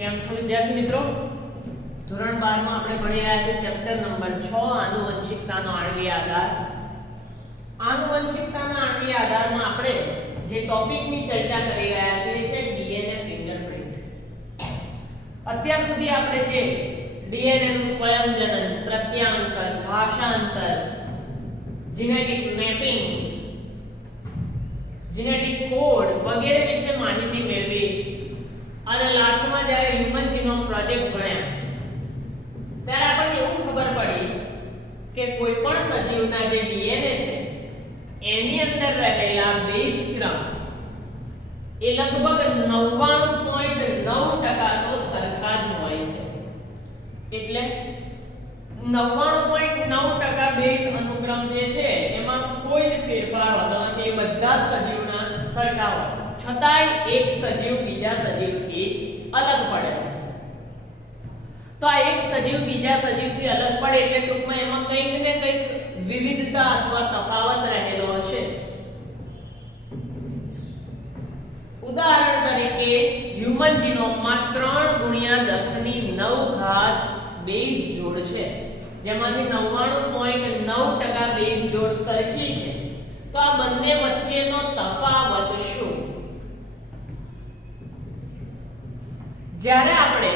કેમ છો વિદ્યાર્થી મિત્રો? ધોરણ 12 માં આપણે ભણી રહ્યા છીએ ચેપ્ટર નંબર 6 આનુવંશિકતાનો આણ્વીય આધાર. આનુવંશિકતાના આણ્વીય આધારમાં આપણે જે ટોપિકની ચર્ચા કરી રહ્યા છીએ છે ડીએનએ ફિંગરપ્રિન્ટ. અત્યાર સુધી આપણે જે ડીએનએ નું સ્વયંજનન, પ્રત્યાંકન, ભાષાંતર, જીનેટિક મેપિંગ, જીનેટિક કોડ વગેરે વિશે માહિતી મેળવી અને લાસ્ટમાં જ્યારે હ્યુમન જીનોમ પ્રોજેક્ટ ભણ્યા ત્યારે આપણને એવું ખબર પડી કે કોઈ પણ સજીવના જે ડીએનએ છે એની અંદર રહેલા બેઝ ક્રમ એ લગભગ 99.9% તો સરખા જ હોય છે. એટલે 99.9% બેઝ અનુક્રમ જે છે એમાં કોઈ ફેરફાર હોતો નથી. એ બધા જ સજીવના સરખા હોય, છતાંય એક સજીવ બીજા સજીવથી અલગ પડે છે. તો આ એક સજીવ બીજા સજીવથી અલગ પડે એટલે ટૂંકમાં એમાં કંઈક ને કંઈક વિવિધતા અથવા તફાવત રહેલો હશે. ઉદાહરણ તરીકે હ્યુમન જીનોમમાં 3×10⁹ બેઝ જોડ છે, જેમાંથી 99.9% બેઝ જોડ સરખી છે. તો આ બંને વચ્ચેનો તફાવત શું? જ્યારે આપણે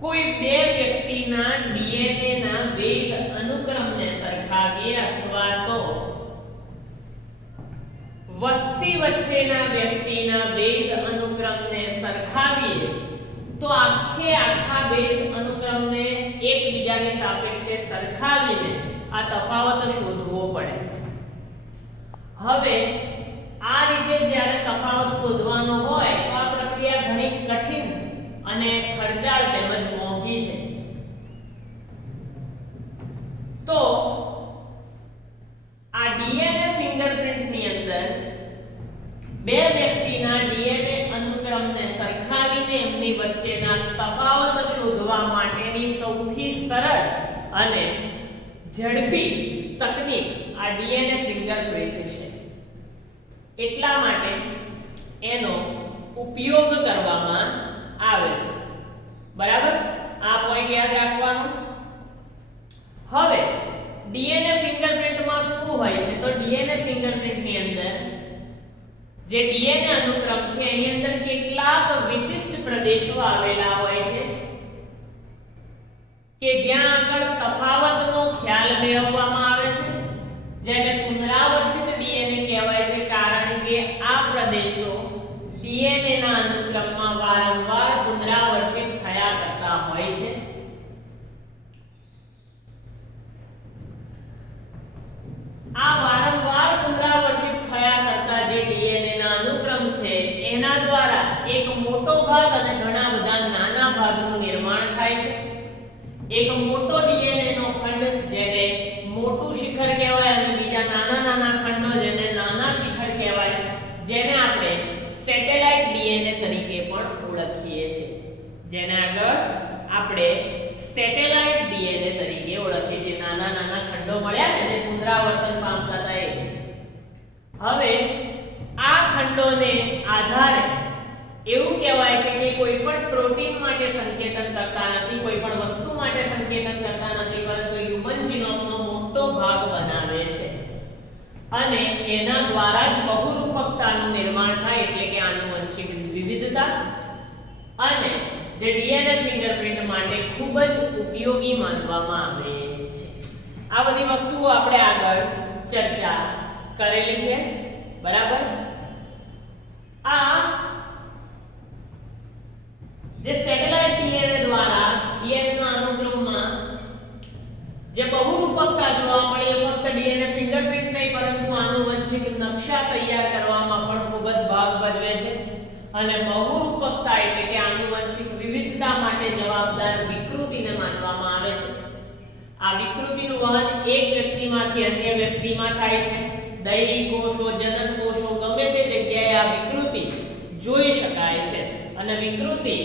કોઈ બે વ્યક્તિના ડીએનએ ના બેઝ અનુક્રમને સરખાવીએ અથવા તો વસ્તી વચ્ચેના વ્યક્તિના બેઝ અનુક્રમને સરખાવીએ તો આખા બેઝ અનુક્રમને એકબીજાની સાપેક્ષે સરખાવીને આ તફાવત શોધવો પડે. હવે આ રીતે જ્યારે તફાવત શોધવાનો હોય તો આ પ્રક્રિયા ઘણી કઠિન અને ખર્ચાળ તેમજ મોંઘી છે. તો આ ડીએનએ ફિંગરપ્રિન્ટની અંદર બે વ્યક્તિના ડીએનએ અનુક્રમને સરખાવીને એમની વચ્ચેના તફાવત શોધવા માટેની સૌથી સરળ અને ઝડપી તકનીક આ ડીએનએ ફિંગરપ્રિન્ટ છે. એટલા માટે એનો ઉપયોગ કરવામાં આવે છે. બરાબર, આ પોઈન્ટ યાદ રાખવાનો. હવે ડીએનએ ફિંગરપ્રિન્ટમાં શું હોય છે? તો ડીએનએ ફિંગરપ્રિન્ટની અંદર જે ડીએનએ અનુક્રમ છે એની અંદર કેટલાક વિશિષ્ટ પ્રદેશો આવેલા હોય છે કે જ્યાં આગળ તફાવતનો ખ્યાલ મેળવવામાં આવે છે, જેને પુનરાવર્તિત ડીએનએ કહેવાય છે. કારણ કે આ પ્રદેશો ડીએનએ ના અનુક્રમમાં વારંવાર પુનરાવર્તિત થયા કરતા હોય છે. આ વારંવાર પુનરાવર્તિત થયા કરતા જે ડીએનએ ના અનુક્રમ છે એના દ્વારા એક મોટો ભાગ અને ઘણા બધા નાના ભાગનું નિર્માણ થાય છે. એક મોટો ડીએનએ નો ખંડ જેને મોટું શિખર કહેવાય અને બીજા નાના નાના ખંડો જેને નાના શિખર કહેવાય, જેને આપણે સેટેલાઇટ ડીએનએ તરીકે પણ ઓળખીએ છીએ. જેને આગળ આપણે સેટેલાઇટ ડીએનએ તરીકે ઓળખીએ છીએ. નાના નાના ખંડો મળ્યા ને જે પુનરાવર્તન પામતા હતા એ. હવે આ ખંડોને આધારે એવું કહેવાય છે કે કોઈ પણ પ્રોટીન માટે સંકેતન કરતા નથી, કોઈ પણ વસ્તુ માટે સંકેતન કરતા નથી, પરંતુ હ્યુમન જીનોમનો મોટો ભાગ બનાવે છે અને એના દ્વારા જ બહુરૂપકતાનું નિર્માણ થાય, એટલે કે આનુવંશિક વિવિધતા, અને જે ડીએનએ ફિંગરપ્રિન્ટ માટે ખૂબ જ ઉપયોગી માનવામાં આવે છે. આ બધી વસ્તુઓ આપણે આગળ ચર્ચા કરેલી છે. બરાબર, આ જે સેટેલાઇટ ડીએનએ દ્વારા ડીએનએ ના અનુક્રમમાં જે બહુરૂપકતા જોવા મળે એ ફક્ત ડીએનએ ફિંગરપ્રિન્ટ નહીં પરંતુ આનુવંશિક નકશા તૈયાર કરવામાં પણ ખૂબ જ ભાગ ભજવે છે. અને બહુરૂપકતા એટલે કે આનુવંશિક વિવિધતા માટે જવાબદાર વિકૃતિને માનવામાં આવે છે. આ વિકૃતિનું વહન એક વ્યક્તિમાંથી અન્ય વ્યક્તિમાં થાય છે. દૈહિક કોષો, જનન કોષો ગમે તે જગ્યાએ આ વિકૃતિ જોઈ શકાય છે. અને વિકૃતિ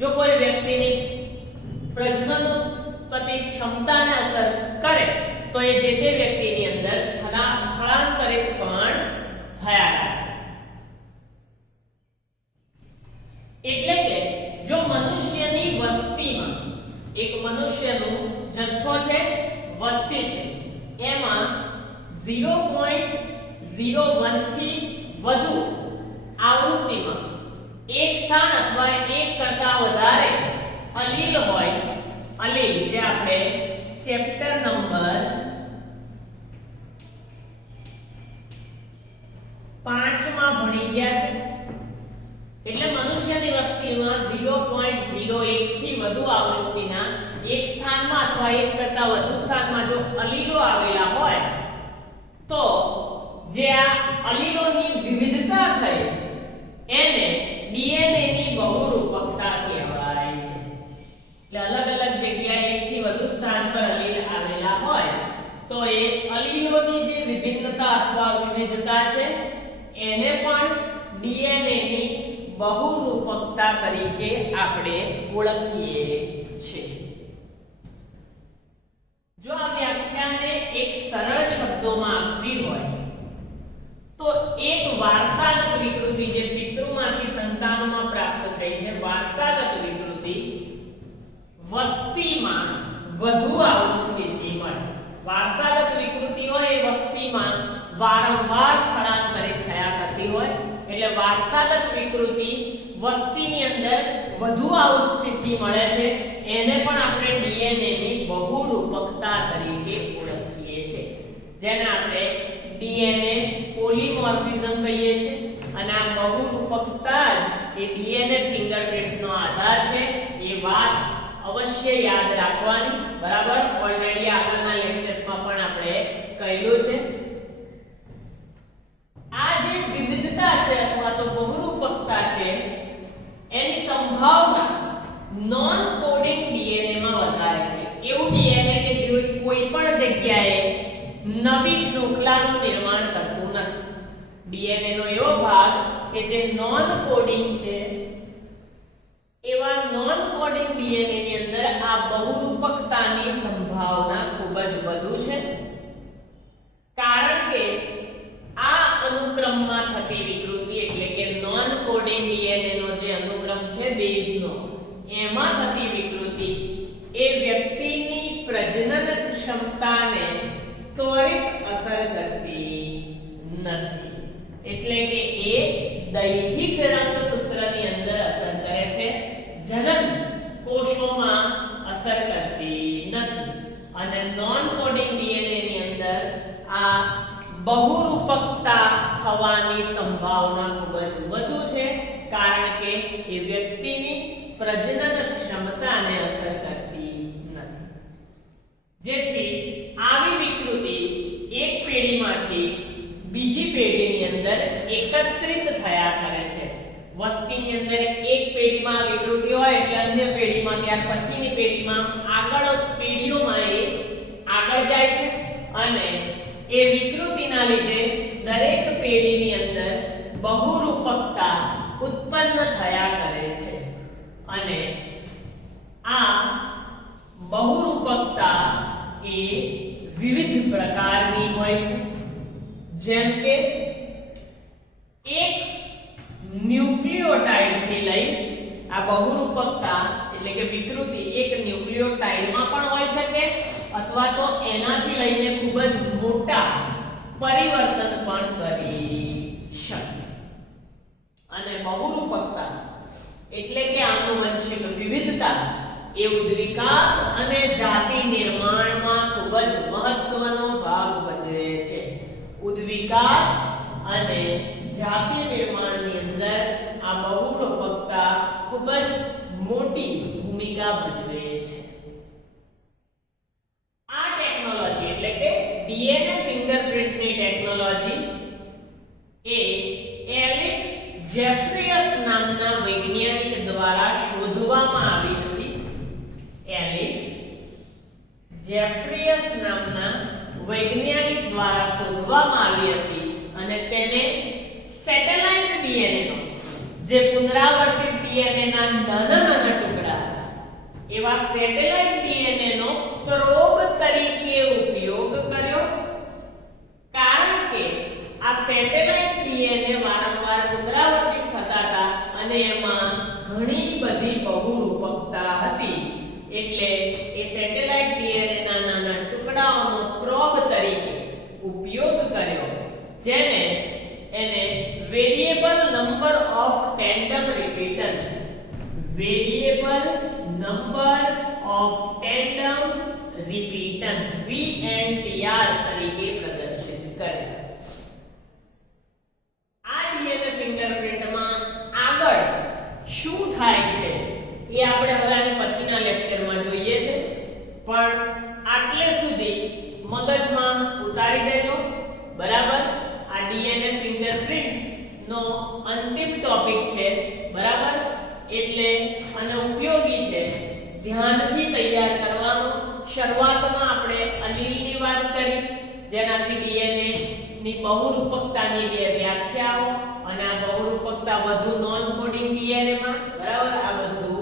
જો કોઈ વ્યક્તિની પ્રજનનોત્પત્તિ ક્ષમતાને અસર કરે તો એ જે તે વ્યક્તિની અંદર સ્થળાંતરિત પણ થયા રાખે છે. એટલે કે જો 0.01 થી વધુ આવૃત્તિમાં એક સ્થાન અથવા એક કરતા વધારે અલીલ હોય, અલીલ જે આપણે ચેપ્ટર નંબર 5 માં ભણી ગયા છે. એટલે મનુષ્યની વસ્તીમાં 0.01 થી વધુ આવૃત્તિના એક સ્થાનમાં અથવા એક કરતા વધુ સ્થાનમાં જો અલીલો આવેલા હોય તો જે આ અલીલોની વિવિધતા થઈ એને ડીએનએ ની બહુરૂપકતા કહેવાય છે. એટલે અલગ અલગ જગ્યાએ એકથી વધુ સ્થાન પર અલીલ આવેલા હોય તો એ અલીલોની જે વિભિન્નતા અથવા વિવિધતા છે એને પણ ડીએનએ ની બહુરૂપકતા તરીકે આપણે ઓળખીએ છીએ. જો આ વ્યાખ્યાને એક સરળ શબ્દોમાં આપવી હોય તો એક વારસાગત વિકૃતિ જે પિતૃમાંથી સંતાનમાં પ્રાપ્ત થઈ છે, વારસાગત વિકૃતિ વસ્તીમાં વધુ આવૃત્તિથી મળે. વારસાગત વિકૃતિ હોય એ વસ્તીમાં વારંવાર સ્થળાંતરિત થયા કરતી હોય એટલે વારસાગત વિકૃતિ વસ્તીની અંદર વધુ આવૃત્તિથી મળે છે, એને પણ આપણે ડીએનએ ની બહુરૂપકતા તરીકે ઓળખીએ છીએ, જેને આપણે ડીએનએ પોલીમોર્ફિઝમ કહીએ છીએ. અને આ બહુરૂપકતા જ એ ડીએનએ ફિંગરપ્રિન્ટનો આધાર છે. એ વાત અવશ્ય યાદ રાખવાની, બરાબર. ઓલરેડી આગળના લેક્ચર્સમાં પણ આપણે કહેલું છે. આ જે વિવિધતા છે અથવા તો બહુરૂપકતા છે એની સંભાવના નોન કોડિંગ ડીએનએ માં વધારે છે. એવું ડીએનએ કે જે કોઈ પણ જગ્યાએ નવી શૃંખલાનું નિર્માણ કરતું નથી. ડીએનએ નો એવો ભાગ કે જે નોન કોડિંગ છે, એવા નોન કોડિંગ ડીએનએ ની અંદર આ બહુરૂપકતાની સંભાવના ખૂબ જ વધુ છે. કારણ કે આ અનુક્રમમાં થતી વિકૃતિ એટલે કે નોન કોડિંગ ડીએનએ નો જે અનુક્રમ છે બેઝનો, એમાં થતી વિકૃતિ એ વ્યક્તિની પ્રજનન ક્ષમતાને ત્વરિત અસર કરતી નથી. એટલે કે એ દૈહિક રંગસૂત્રની અંદર અસર કરે છે, જનન કોષોમાં અસર કરતી નથી. અને નોન કોડિંગ ડીએનએ ની અંદર આ બહુરૂપકતા થવાની સંભાવના ખૂબ જ વધુ છે, કારણ કે એ વ્યક્તિની પ્રજનન ક્ષમતાને અસર કરતી નથી. જેથી આવી વિકૃતિ એક પેઢીમાંથી બીજી પેઢીની અંદર એકત્રિત થયા કરે છે. વસ્તીની અંદર એક પેઢીમાં વિકૃતિ હોય એટલે અન્ય પેઢીમાં, ત્યાર પછીની પેઢીમાં, આગળ પેઢીઓમાં એ આગળ જાય છે અને એ વિકૃતિના લીધે દરેક પેઢીની અંદર બહુરૂપકતા ઉત્પન્ન થયા કરે છે. અને આ બહુરૂપકતા એ વિવિધ પ્રકારની હોય છે. જેમ કે એક ન્યુક્લિયોટાઇડ થી લઈ આ બહુરૂપકતા એટલે કે વિકૃતિ એક ન્યુક્લિયોટાઇડમાં પણ હોઈ શકે અથવા તો એનાથી લઈને ખૂબ જ મોટા પરિવર્તન પણ કરી શકે. અને બહુરૂપકતા એટલે કે આનુવંશિક વિવિધતા એ ઉદ્વિકાસ અને જાતિ નિર્માણમાં ખૂબ જ મહત્વનો ભાગ ભજવે છે. ઉદ્વિકાસ અને જાતિ નિર્માણની અંદર આ બહુરૂપકતા ખૂબ જ મોટી ભૂમિકા ભજવે છે. આ ટેકનોલોજી એટલે કે ડીએનએ ફિંગરપ્રિન્ટની ટેકનોલોજી એ એલિક જેફ્રીયસ નામના વૈજ્ઞાનિક દ્વારા શોધવામાં આવી હતી. એલિક જેફ્રીયસ નામના વૈજ્ઞાનિક દ્વારા શોધવામાં આવી હતી અને તેને સેટેલાઇટ ડીએનએ નો જે પુનરાવર્તિત ડીએનએ ના નાના ટુકડા એવા સેટેલાઇટ ડીએનએ નો પ્રોબ તરીકે ઉપયોગ કર્યો. કારણ કે આ સેટેલાઇટ ડીએનએ વારંવાર પુનરાવર્તિત થતા હતા અને એમાં ઘણી બધી બહુરૂપકતા હતી. એટલે એ સેટેલાઇટ ડીએનએ ના નાના ટુકડાઓનો પ્રોબ તરીકે ઉપયોગ જેને એને variable number of tandem repeaters, variable number of tandem repeaters VNTR તરીકે પ્રદર્શિત કર્યા. આ ડીએનએ ફિંગરપ્રિન્ટમાં આગળ શું થાય છે એ આપણે હવે આની પછીના લેક્ચરમાં જોઈએ છે, પણ આટલે સુધી મગજમાં ઉતારી દેજો. બરાબર, આ ડીએનએ ફિંગરપ્રિન્ટ નો અંતિમ ટોપિક છે. બરાબર, એટલે અને ઉપયોગી છે, ધ્યાનથી તૈયાર કરવાનો. શરૂઆતમાં આપણે અલીલની વાત કરી, જેનાથી ડીએનએ ની બહુરૂપકતાની બે વ્યાખ્યાઓ અને આ બહુરૂપકતા વધુ નોન કોડિંગ ડીએનએ માં. બરાબર, આ બધું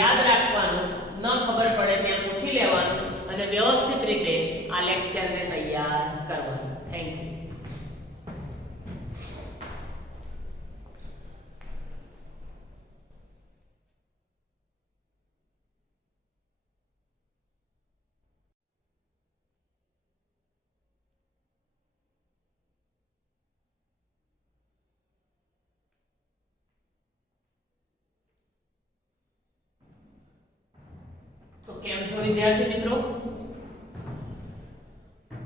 યાદ રાખવાનું, ન ખબર પડે ત્યાં પૂછી લેવાનું અને વ્યવસ્થિત રીતે આ લેક્ચરને તૈયાર કરવાનું. Thank you. તો કેમ છો વિદ્યાર્થી મિત્રો?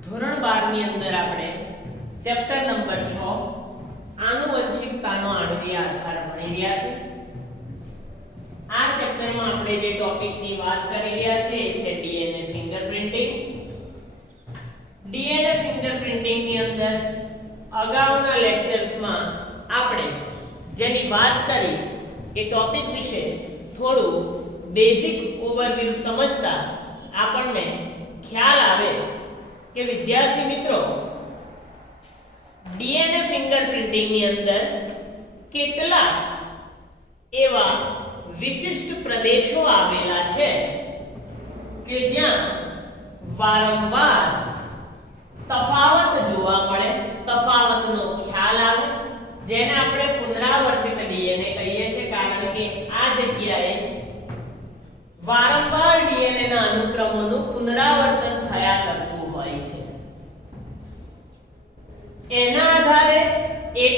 ધોરણ 12 ની અંદર આપણે ચેપ્ટર નંબર 6 આનુવંશિકતાનો આણ્વીય આધાર ભણી રહ્યા છે. આ ચેપ્ટરમાં આપણે જે ટોપિકની વાત કરી રહ્યા છે એ છે ડીએનએ ફિંગરપ્રિન્ટિંગ. ડીએનએ ફિંગરપ્રિન્ટિંગ ની અંદર અગાઉના લેક્ચર્સમાં આપણે જેની વાત કરી એ ટોપિક વિશે થોડું બેઝિક ઓવરવ્યુ સમજતા આપણને ખ્યાલ આવે કે વિદ્યાર્થી મિત્રો, ડીએનએ ફિંગરપ્રિન્ટિંગ ની અંદર કેટલાક એવા વિશિષ્ટ પ્રદેશો આવેલા છે કે જ્યાં વારંવાર તફાવત જોવા મળે, તફાવતનો ખ્યાલ આવે, જેને આપણે પુનરાવર્તિત ડીએનએ કહીએ છીએ, કારણ કે આ જગ્યાએ વારંવાર ડીએનએ ના અનુક્રમોનું પુનરાવર્તન થયા કરતું હોય છે. એના આધારે એક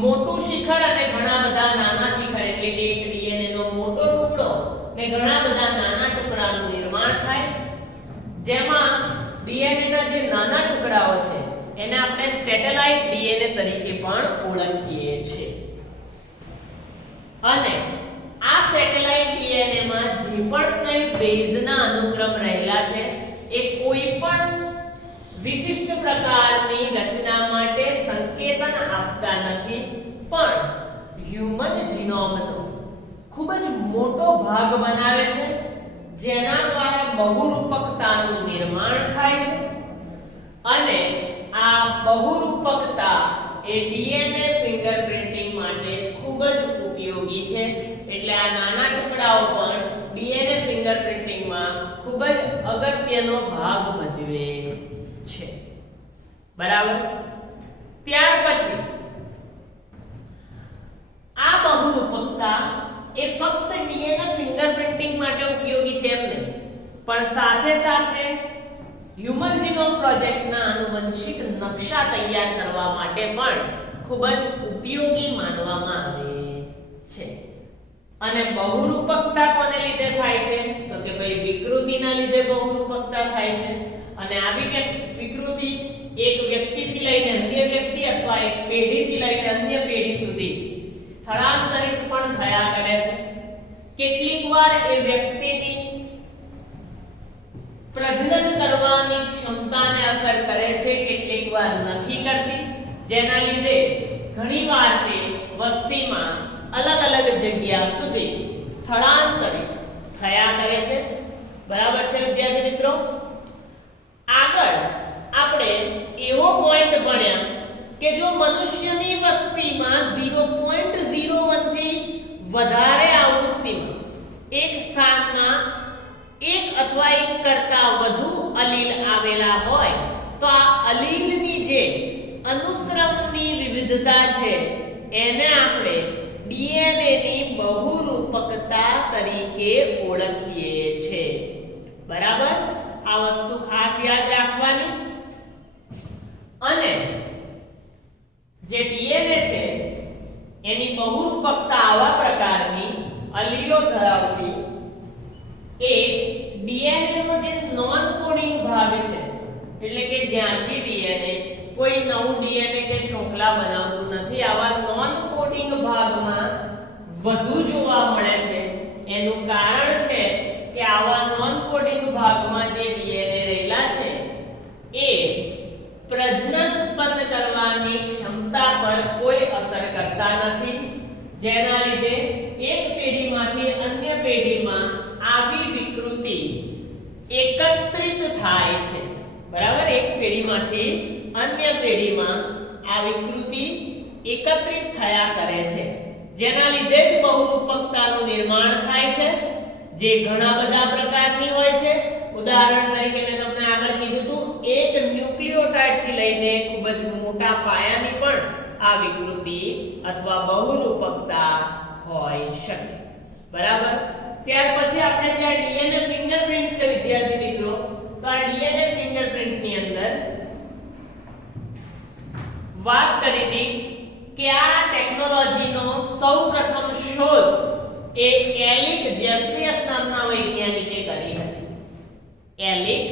મોટું શિખર અને ઘણા બધા નાના શિખર, એટલે કે એક ડીએનએ નો મોટો ટુકડો ને ઘણા બધા નાના ટુકડાનું નિર્માણ થાય, જેમાં ડીએનએ ના જે નાના ટુકડાઓ છે એને આપણે સેટેલાઇટ ડીએનએ તરીકે પણ ઓળખીએ છીએ. અને આ સેટેલાઇટ ડીએનએ માં જે પણ કઈ બેઝના અનુક્રમ રહેલા છે એ કોઈ પણ વિશિષ્ટ પ્રકારની રચના માટે સંકેતન આપતા નથી, પણ હ્યુમન જીનોમનો ખૂબ જ મોટો ભાગ બનાવે છે, જેના દ્વારા બહુરૂપકતાનું નિર્માણ થાય છે. અને આ બહુરૂપકતા એ ડીએનએ ફિંગરપ્રિન્ટિંગ માટે ખૂબ જ ઉપયોગી છે. એટલે આ નાના ટુકડાઓ પણ ડીએનએ ફિંગરપ્રિન્ટિંગમાં ખૂબ જ અગત્યનો ભાગ ભજવે છે. બરાબર, ત્યાર પછી આ બહુરૂપકતા એ ફક્ત ડીએનએ ફિંગરપ્રિન્ટિંગ માટે ઉપયોગી છે એમ નહીં, પણ સાથે સાથે હ્યુમન જીનોમ પ્રોજેક્ટના આનુવંશિક નકશા તૈયાર કરવા માટે પણ ખૂબ જ ઉપયોગી માનવામાં આવે છે. અને બહુરૂપકતા કોને લીધે થાય છે? તો કે ભાઈ વિકૃતિના લીધે બહુરૂપકતા થાય છે. અને આવી વિકૃતિ એક વ્યક્તિથી લઈને અન્ય વ્યક્તિ અથવા એક પેઢીથી લઈને અન્ય પેઢી સુધી સ્થળાંતરિત પણ થયા કરે છે. કેટલીકવાર એ વ્યક્તિની પ્રજનન કરવાની ક્ષમતાને અસર કરે છે, કેટલીકવાર નથી કરતી, જેના લીધે ઘણીવાર તે વસ્તીમાં અલગ અલગ જગ્યા સુધી સ્થળાંતરિત થયા કરે છે. બરાબર છે વિદ્યાર્થી મિત્રો? આગળ આપણે એવો પોઈન્ટ ભણ્યા કે જો મનુષ્યની વસ્તીમાં 0.01 થી વધારે આવૃત્તિમાં એક સ્થાનના એક અથવા એક કરતા વધુ અલીલ આવેલા હોય તો આ અલીલની જે અનુક્રમની વિવિધતા છે એને આપણે ડીએનએ ની બહુરૂપકતા તરીકે ઓળખીએ છીએ. બરાબર, આ વસ્તુ ખાસ યાદ રાખવાની. અને જે ડીએનએ છે એની બહુરૂપકતા આવા પ્રકારની અલીલો ધરાવતી એ ડીએનએ નો જે નોન કોડિંગ ભાગ છે, એટલે કે જ્યાંથી ડીએનએ કોઈ નવું ડીએનએ કે શૃંખલા બનાવતું નથી, આવા નોન કોડિંગ ભાગમાં વધુ જોવા મળે છે. એનું કારણ છે કે આવા નોન કોડિંગ ભાગમાં જે ડીએનએ રહેલા છે એ પ્રજનન ઉત્પન્ન કરવાની ક્ષમતા પર કોઈ અસર કરતા નથી, જેના લીધે એક પેઢીમાંથી અન્ય પેઢીમાં આવી વિકૃતિ એકત્રિત થાય છે. બરાબર, એક પેઢીમાંથી અન્ય પેઢીમાં આ વિકૃતિ એકત્રિત થયા કરે છે, જેના લીધે જ બહુરૂપકતાનું નિર્માણ થાય છે, જે ઘણા બધા પ્રકારની હોય છે. ઉદાહરણ તરીકે મેં તમને આગળ કીધું હતું, એક ન્યુક્લિયોટાઇડ થી લઈને ખૂબ જ મોટા પાયાની પણ આ વિકૃતિ અથવા બહુરૂપકતા હોઈ શકે. બરાબર, ત્યાર પછી આપણે જે ડીએનએ ફિંગરપ્રિન્ટ છે વિદ્યાર્થી મિત્રો, તો આ ડીએનએ ફિંગરપ્રિન્ટ ની અંદર વાત કરી હતી કે આ ટેકનોલોજીનો સૌપ્રથમ શોધ એ એલિક જેફ્રીયસ નામના વૈજ્ઞાનિકે કરી હતી. એલિક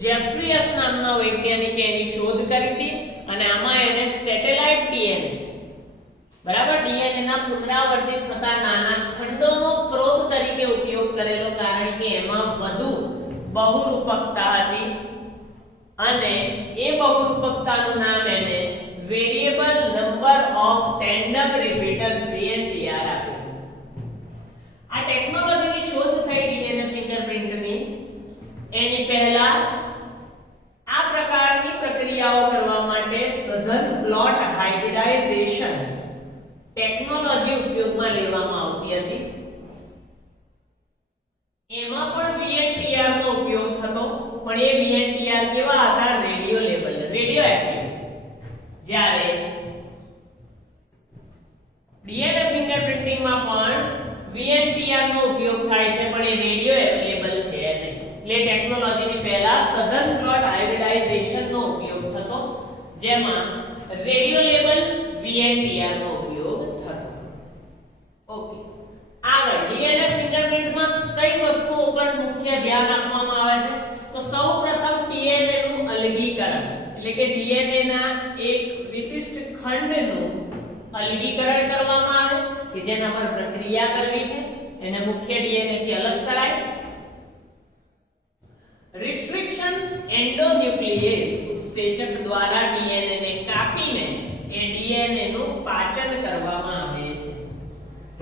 જેફ્રીયસ નામના વૈજ્ઞાનિકે એની શોધ કરી હતી અને આમાં એને સેટેલાઇટ ડીએનએ, બરાબર, ડીએનએ ના પુનરાવર્તિત થતા નાના ખંડોનો પ્રોબ તરીકે ઉપયોગ કરેલો, કારણ કે એમાં વધુ બહુરૂપકતા હતી અને એ બહુરૂપકતાનું નામ એને variable number of tandem repeaters VNTR આપ્યું. આ ટેકનોલોજીની શોધ થઈ ડીએનએ ફિંગરપ્રિન્ટની એની પહેલા આ પ્રકારની પ્રક્રિયાઓ કરવા માટે સઘન પ્લોટ હાઇબ્રિડાઇઝેશન ટેકનોલોજી ઉપયોગમાં લેવામાં આવતી હતી. એમાં પણ VNTR નો ઉપયોગ થતો, પણ એ VNTR કેવા હતા? Radio label, radio active. જ્યારે ડીએનએ ફિંગરપ્રિન્ટિંગમાં પણ VNTR નો ઉપયોગ થાય છે, પણ એ રેડિયો લેબલ છે નહીં. એટલે ટેકનોલોજીની પહેલા સઘન પ્લોટ હાઇબ્રિડાઇઝેશન નો ઉપયોગ થતો, જેમાં રેડિયો લેબલ VNTR નો ઉપયોગ થતો. ઓકે, આગળ ડીએનએ ફિંગરપ્રિન્ટમાં કઈ વસ્તુઓ પર મુખ્ય ધ્યાન આપવામાં આવે છે? તો સૌપ્રથમ ડીએનએ નું અલગીકરણ, એટલે કે ડીએનએ ના એક વિશિષ્ટ ખંડનું અલગીકરણ કરવામાં આવે કે જેના પર પ્રક્રિયા કરવી છે, એને મુખ્ય ડીએનએ થી અલગ કરાય. રિસ્ટ્રિક્શન એન્ડોન્યુક્લિયેઝ ઉત્સેચક દ્વારા ડીએનએ ને કાપીને એ ડીએનએ નું પાચન કરવામાં આવે છે.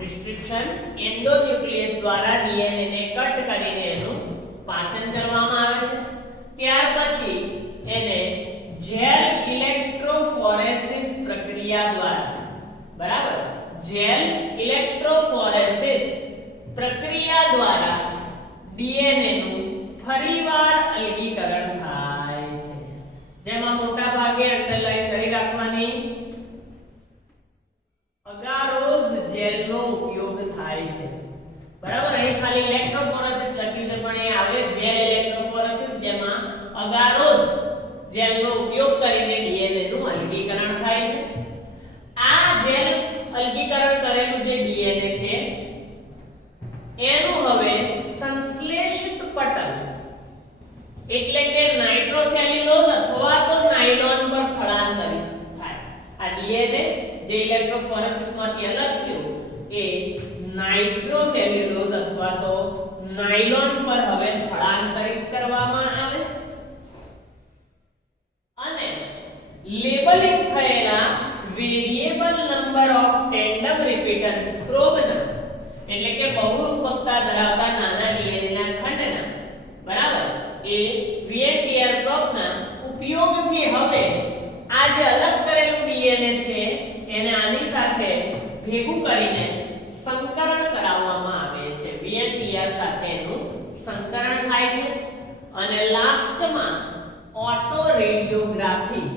રિસ્ટ્રિક્શન એન્ડોન્યુક્લિયેઝ દ્વારા ડીએનએ ને કટ કરીને એનું પાચન કરવામાં આવે છે. ત્યાર પછી એને જેલ ઇલેક્ટ્રોફોરેસિસ પ્રક્રિયા દ્વારા, બરાબર, જેલ ઇલેક્ટ્રોફોરેસિસ પ્રક્રિયા દ્વારા ડીએનએ નું ફરીવાર અલગીકરણ થાય છે, જેમાં મોટા ભાગે અંડરલાઈન કરી રાખવાની અગારોઝ જેલનો ઉપયોગ થાય છે. બરાબર, અહીં ખાલી ઇલેક્ટ્રોફોરેસિસ લખ્યું છે, પણ એ આવે જેલ ઇલેક્ટ્રોફોરેસિસ, જેમાં અગારોઝ જેલનો ઉપયોગ કરીને ડીએનએ નું અલગીકરણ થાય છે. આ જેલ અલગીકરણ કરેલું જે ડીએનએ છે એનું હવે સંશ્લેષિત પટલ, એટલે કે નાઇટ્રોસેલ્યુલોઝ અથવા તો નાયલોન પર સ્થળાંતરિત થાય. આ ડીએનએ જે ઇલેક્ટ્રોફોરેસિસ માંથી અલગ થયું એ નાઇટ્રોસેલ્યુલોઝ અથવા તો નાયલોન પર હવે સ્થળાંતરિત કરવામાં આવે અને લેબલિંગ થયેલા variable number of tandem repeaters પ્રોબના, એટલે કે બહુરૂપકતા ધરાવતા નાના ડીએનએ ના ખંડના, બરાબર, એ VNTR પ્રોબના ઉપયોગથી હવે આ જે અલગ કરેલું ડીએનએ છે એને આની સાથે ભેગું કરીને સંકરણ કરાવવામાં આવે છે. VNTR સાથે એનું સંકરણ થાય છે અને લાસ્ટમાં ઓટો રેડિયોગ્રાફી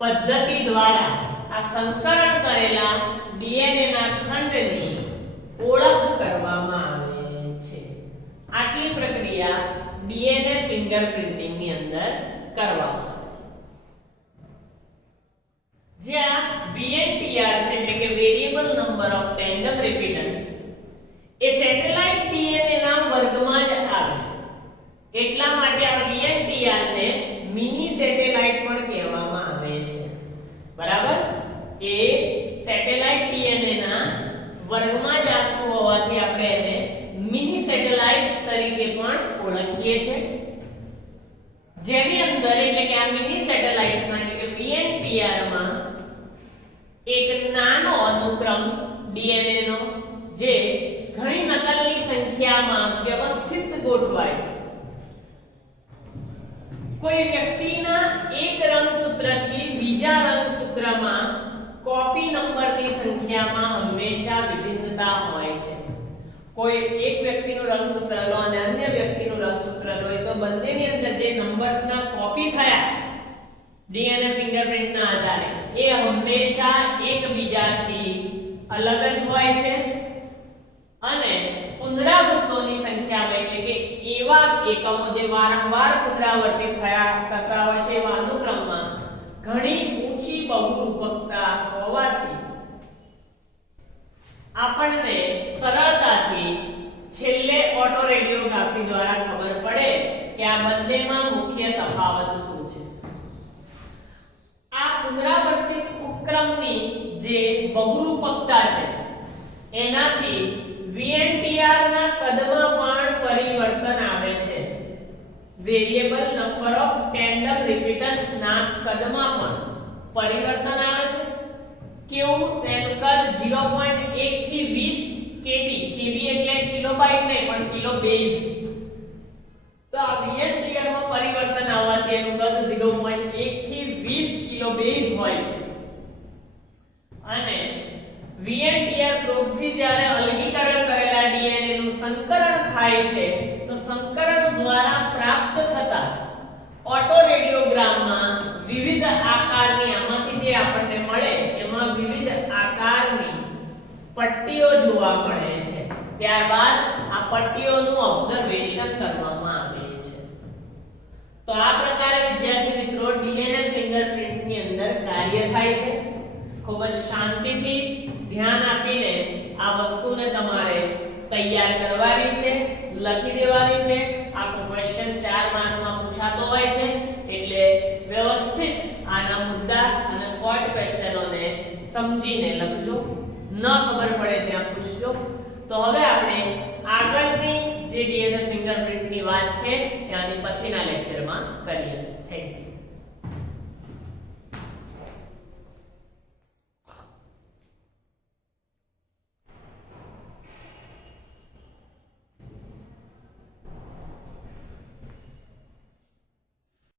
પદ્ધતિ દ્વારા આ સંકરણ કરેલા ડીએનએ ના ખંડની ઓળખ કરવામાં આવે છે. આટલી પ્રક્રિયા ડીએનએ ફિંગરપ્રિન્ટિંગ ની અંદર કરવામાં આવે છે. જ્યાં VNTR છે એટલે કે variable number of tandem repeatance એ સેટેલાઇટ DNA ના વર્ગમાં જ આવે એટલા માટે આ VNTR ને મિની સેટેલાઇટ પણ કહેવામાં આવે છે બરાબર એ સેટેલાઇટ DNA ના વર્ગમાં જ આવતું હોવાથી આપણે એને મિની સેટેલાઇટ્સ તરીકે પણ ઓળખીએ છીએ જેની અંદર એટલે કે આ મિની સેટેલાઇટ્સ માં એટલે કે VNTR માં એક નાનો અનુક્રમ DNA નો જે ઘણી નકલની સંખ્યામાં વ્યવસ્થિત ગોઠવાય છે કોઈ વ્યક્તિના એક રંગસૂત્રથી બીજા રંગસૂત્રમાં કોપી નંબરની સંખ્યામાં હંમેશા વિભિન્નતા હોય છે કોઈ એક વ્યક્તિનું રંગસૂત્ર લો અને અન્ય વ્યક્તિનું રંગસૂત્ર લો તો બંનેની અંદર જે નંબર્સના કોપી થયા DNA ફિંગરપ્રિન્ટના આધારે એ હંમેશા એકબીજાથી અલગ જ હોય છે અને પુનરાવૃત્તોની સંખ્યામાં એટલે કે એવા એકમો જે વારંવાર પુનરાવર્તિત થયા કરતા હોય છે એવા અનુક્રમમાં ઘણી ઊંચી બહુરૂપકતા હોવાથી આપણને સરળતાથી છેલ્લે ઓટો રેડિયોગ્રાફી દ્વારા ખબર પડે કે આ બંનેમાં મુખ્ય તફાવત શું છે આ પુનરાવર્તિત ઉપક્રમની જે બહુરૂપકતા છે એનાથી VNTR ના કદમાં પણ પરિવર્તન આવે છે વેરિયેબલ નંબર ઓફ ટેન્ડમ રિપીટન્સ ના કદમાં પણ પરિવર્તન આવે છે કેવું તેનું કદ 0.1 થી 20 kb kb એટલે કિલોબાઇટ નહીં પણ કિલોબેઝ તો આ VNTR માં પરિવર્તન આવવાથી એનું કદ 0.1 થી 20 કિલોબેઝ હોય છે અને VNTR પ્રોબથી જ્યારે અલગીકરણ કરેલા DNA નું સંકરણ થાય છે તો સંકરણ દ્વારા પ્રાપ્ત થતા ઓટો રેડિયોગ્રામમાં વિવિધ આકારની આમાંથી જે આપણને મળે એમાં વિવિધ આકારની પટ્ટીઓ જોવા મળે છે ત્યારબાદ આ પટ્ટીઓનું ઓબ્ઝર્વેશન કરવામાં આવે છે તો આ પ્રકારે વિદ્યાર્થી મિત્રો DNA ફિંગરપ્રિન્ટની અંદર કાર્ય થાય છે ખૂબ જ શાંતિથી ધ્યાન આપીને આ વસ્તુને તમારે તૈયાર કરવાની છે લખી દેવાની છે આખો ક્વેશ્ચન 4 માર્ક્સમાં પૂછાતો હોય છે એટલે વ્યવસ્થિત આના મુદ્દા અને શોર્ટ ક્વેશ્ચનોને સમજીને લખજો ન ખબર પડે ત્યાં પૂછજો તો હવે આપણે આગળની જે DNA ફિંગરપ્રિન્ટની વાત છે એ આની પછીના લેક્ચરમાં કરીએ છીએ થેન્ક યુ